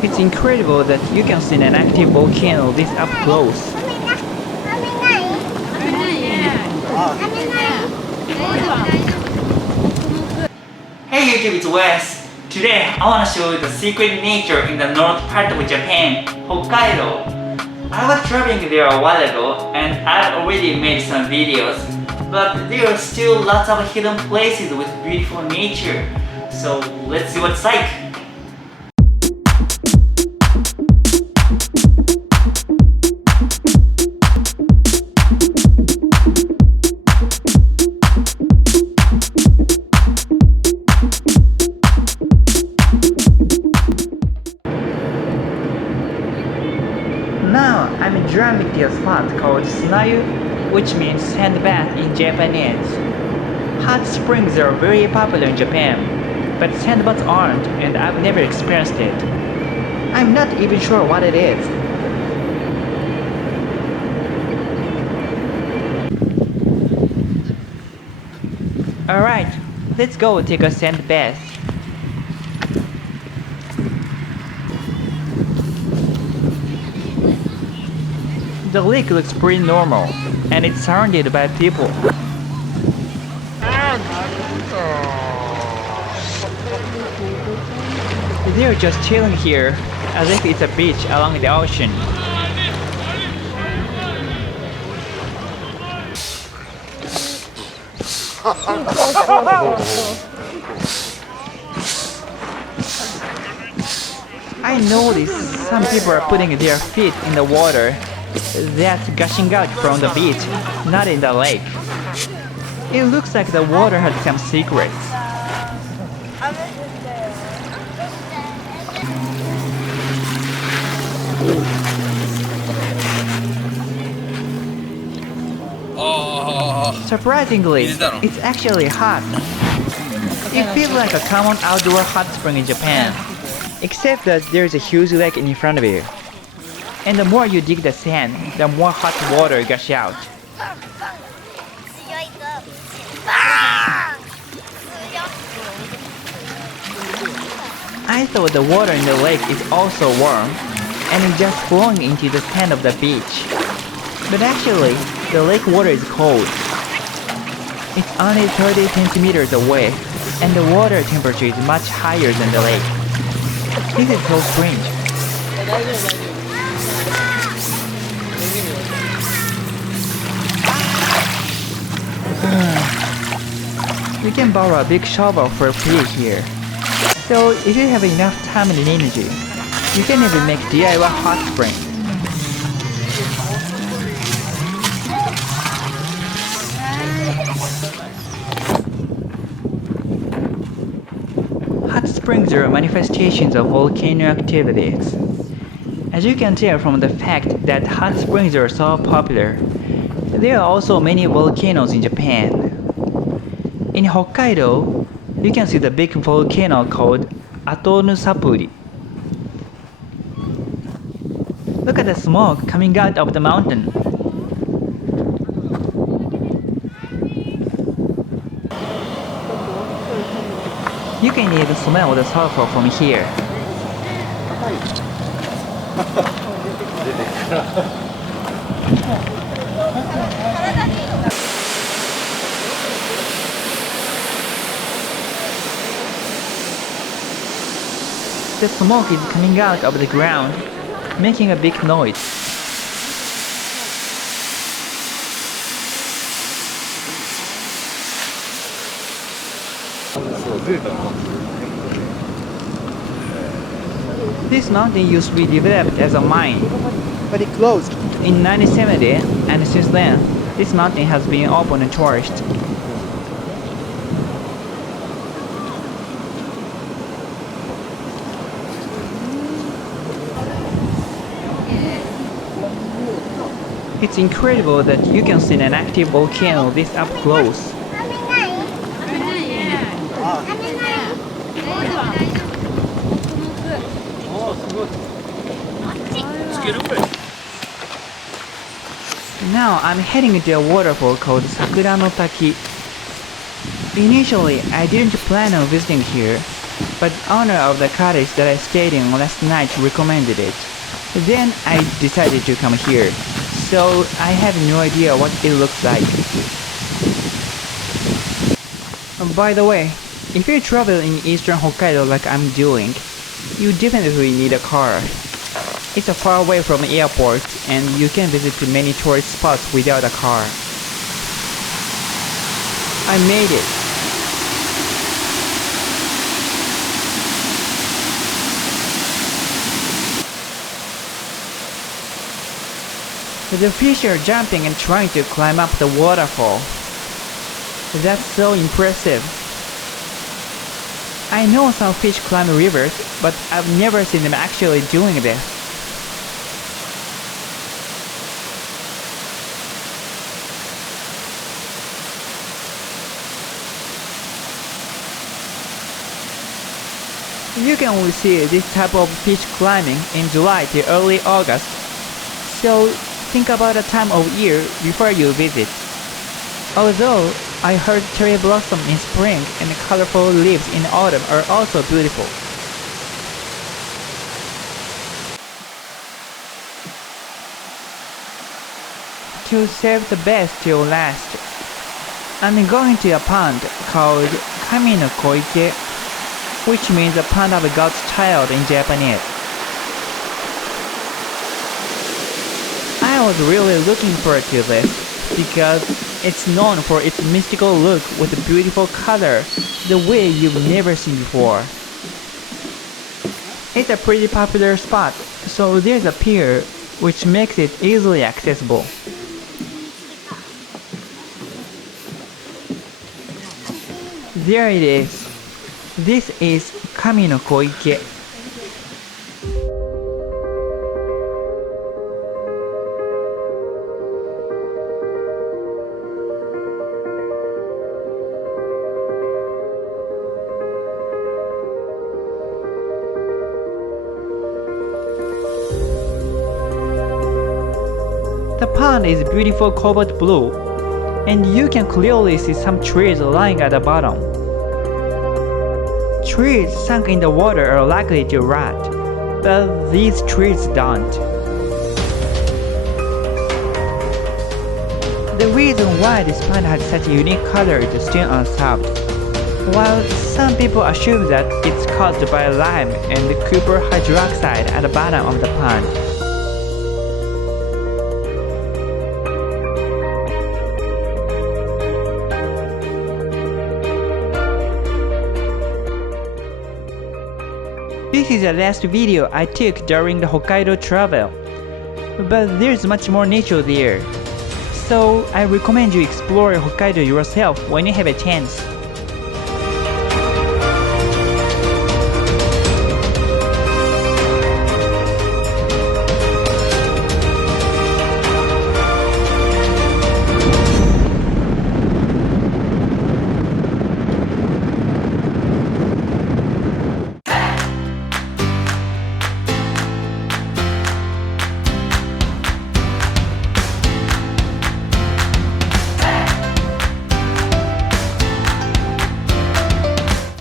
It's incredible that you can see an active volcano this up close. Hey YouTube, it's Wes. Today I want to show you the secret nature in the north part of Japan, Hokkaido. I was traveling there a while ago and I've already made some videos, but there are still lots of hidden places with beautiful nature. So let's see what it's like. Now I'm driving to a spot called Sunayu, which means sand bath in Japanese. Hot springs are very popular in Japan, but sand baths aren't, and I've never experienced it. I'm not even sure what it is. Alright, let's go take a sand bath. The lake looks pretty normal, and it's surrounded by people. They're just chilling here, as if it's a beach along the ocean. I noticed some people are putting their feet in the water that's gushing out from the beach, not in the lake. It looks like the water has some secrets. Surprisingly, it's actually hot. It feels like a common outdoor hot spring in Japan, except that there's a huge lake in front of you. And the more you dig the sand, the more hot water gushes out. I thought the water in the lake is also warm, and it's just flowing into the sand of the beach. But actually, the lake water is cold. It's only 30 centimeters away, and the water temperature is much higher than the lake. This is so strange. You can borrow a big shovel for free here. So if you have enough time and energy, you can even make DIY hot spring. Hot springs are manifestations of volcano activities. As you can tell from the fact that hot springs are so popular, there are also many volcanoes in Japan. In Hokkaido, you can see the big volcano called Sapuri. Look at the smoke coming out of the mountain. You can even smell the sulfur from here. The smoke is coming out of the ground, making a big noise. This mountain used to be developed as a mine, but it closed in 1970, and since then, this mountain has been open to tourists. It's incredible that you can see an active volcano this up close. Now I'm heading to a waterfall called Sakura Notaki. Initially, I didn't plan on visiting here, but owner of the cottage that I stayed in last night recommended it. Then I decided to come here, so I have no idea what it looks like. By the way, if you travel in eastern Hokkaido like I'm doing, you definitely need a car. It's far away from the airport and you can visit many tourist spots without a car. I made it. The fish are jumping and trying to climb up the waterfall. That's so impressive. I know some fish climb rivers, but I've never seen them actually doing this. You can only see this type of fish climbing in July to early August, so think about the time of year before you visit. Although I heard cherry blossom in spring and colorful leaves in autumn are also beautiful. To save the best till last, I'm going to a pond called Kaminokoike, which means a pond of God's child in Japanese. I was really looking forward to this because it's known for its mystical look with a beautiful color the way you've never seen before. It's a pretty popular spot, so there's a pier which makes it easily accessible. There it is. This is Kaminokoike. The pond is beautiful cobalt blue, and you can clearly see some trees lying at the bottom. Trees sunk in the water are likely to rot, but these trees don't. The reason why this pond has such a unique color is still unsolved. While some people assume that it's caused by lime and copper hydroxide at the bottom of the pond. This is the last video I took during the Hokkaido travel, but there's much more nature there, so I recommend you explore Hokkaido yourself when you have a chance.